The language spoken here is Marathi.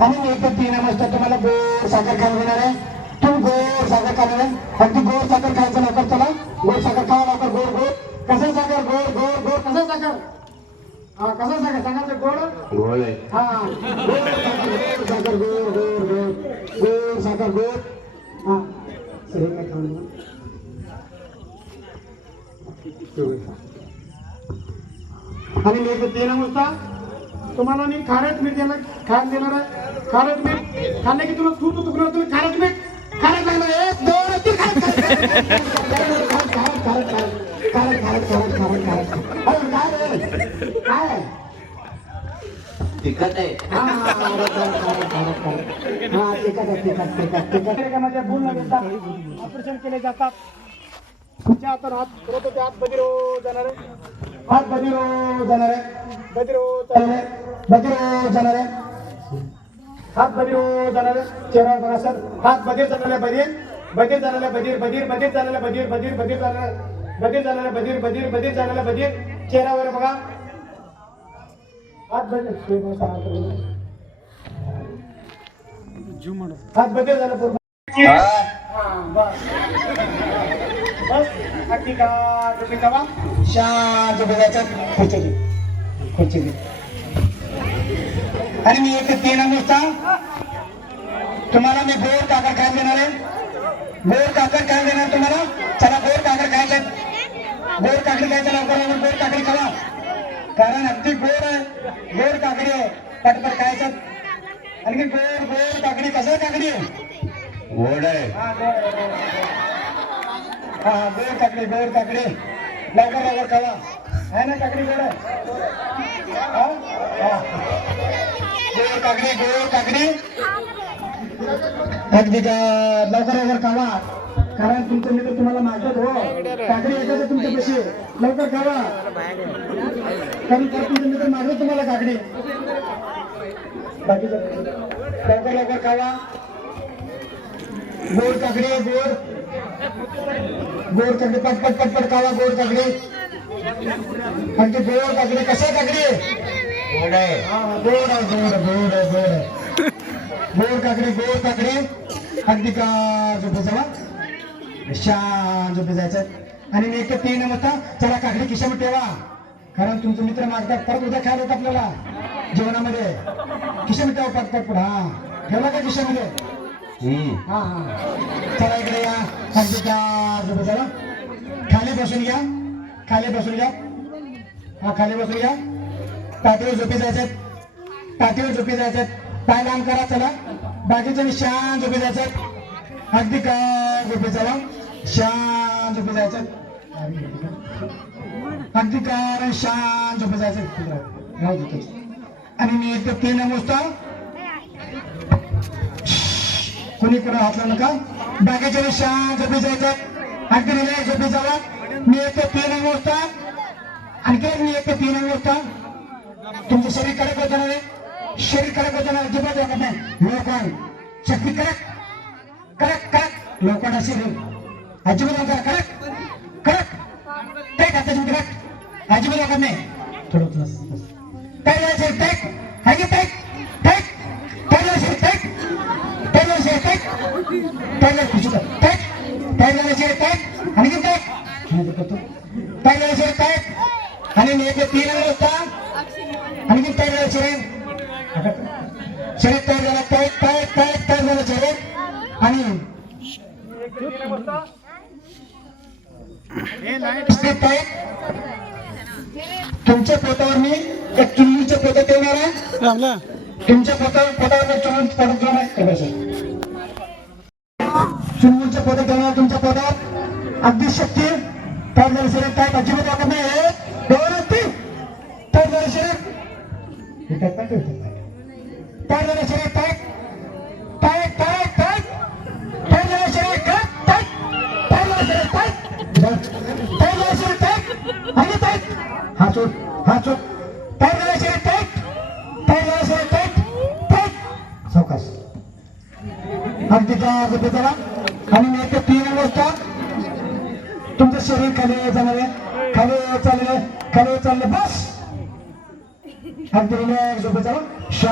आणि मी एकदा तीन वाजता तुम्हाला गोड साखर खायला देणार आहे. तुम्ही गोड साखर खाणार आहे. अगदी गोड साखर खायचं लवकर चला. गोड साखर खावा लवकर गोड गोड. कसं साखर? गोड गोड गोड. कसं साखर? हा कसं साखर? सांगायचं गोड? गोळ आहे. हा. गोड साखर गोड गोड गोड. गोड साखर गोड. हा. सगळं काय खाऊ नका. आणि मी एकदा तीन वाजता तुम्हाला मी खारट मीठ द्यायला खायला देणार आहे खारट मीठ खाल्ले की तुला तू तू तुकडा तुम्ही खारट मीठ खारट लागला एक दोन काय तिखट ऑपरेशन केले जातात तुमच्या हातात हात हात जाणार आहे हात बदिरो जाणार आहे बदिरो चालणार बदिरो जाणार आहे हात बदिरो जाणार चेहरा बघा सर हात बदिर जाणार बदिर बदिर जाणार बदिर बदिर बदिर जाणार बदिर बदिर बदिर जाणार बदिर जाणार बदिर बदिर बदिर जाणार बदिर चेहऱ्यावर बघा हात बदिर हात बदिर झालं बस अगदी का शांत आणि मी एक तीन वाजता तुम्हाला मी गोड काकर खायला देणार आहे? गोड काकर खायला देणार तुम्हाला? चला गोड काकर खायचं गोड काकडी खायचं लवकर लवकर गोड काकडी खावा कारण अगदी गोड आहे. गोड काकडी आहे. पटपट खायचं आणखी गोड गोड काकडी कसं काकडी आहे गोड आहे. हा, गोड काकडी गोड काकडी लवकर लवकर खावा आहे ना काकडी गोड काकडी गोड काकडी? अगदी का लवकर हो. लवकर कावा. कारण तुमचे मित्र तुम्हाला मागतात हो. काकडी येतात तुमच्या पैसे लवकर कावा. कारण तर तुमचे मित्र मागतात तुम्हाला काकडी? बाकीचं लवकर लवकर कावा. गोड काकडी गोड. गोड काकडी पट पट पट पट गोड काकडी. आणि ती गोड काकडी कसं काकडी? आहे गोड आहे. हा, गोड आहे गोड गोड आहे गोड. आहे गोड काकडी गोड काकडी. अगदी का झोपे जावा शान झोपे जायचं आणि मी एक तीन वाजता चला काकडी खिशामध्ये ठेवा. कारण तुमचे मित्र मागतात परत उद्या खायला येतात आपल्याला. जेवणामध्ये. खिशामध्ये ठेवा पट पट हा. ठेवला का खिशामध्ये? हा हा. चला इकडे या. अगदी का झोपे जावा खाली बसून घ्या. खाली बसून घ्या हा खाली बसून घ्या पाठीवर झोपी जायचं पाठीवर झोपी जायचं पाय लांब करा चला. बाकीच्या शांत झोपी जायचं अगदी का झोपी चला. शांत झोपी जायचं अगदी कारण शांत झोपी जायचं राहू आणि मी एक तीन वाजता कोणी कोणा हात नका? बाकीच्या शान शांत झोपी जायचं अगदी रिलॅक्स झोपी चला. मी तीन वाजता आणखी मी एक ते तीन वाजता तुमचं शरीर कडक होत आहे. शरीर कडक होत आहे. अजिबात वाटत नाही. लोकवान शक्ती कडक. कडक कडक. लोकांना शरीर. अजिबात वाटत कडक कडक. टेक आता तुम्ही कडक. अजिबात वाटत नाही. थोडं थोडं. काय जायचं टेक हाय टेक टेक काय जायचं टेक काय जायचं टेक काय जायचं खुशी टेक काय जायचं टेक आणखी टेक आणि आणि शरीर तुमच्या पोतावर मी एक चुलीच्या पोता ठेवणार आहे तुमच्या पोटावर पोटावर चुलून चुलूनच्या पोता ठेवणार तुमच्या पोटावर अगदी शक्ती तर शरीर काय अजिबात वाटत नाही दोन असतील तर शरीर काय तर शरीर काय? काय काय काय? तर जर शरीर काय? काय? तर जर शरीर काय? तर शरीर काय? आणि काय? हा चूक हा चूक शरीर काय? तर जर शरीर काय? काय? सावकाश अगदी त्या आणि मी एक तीन वाजता तुमचं शरीर खाली जाणार आहे. खाली चालले खाली चालले बस. अगदी रिलॅक्स झोपेत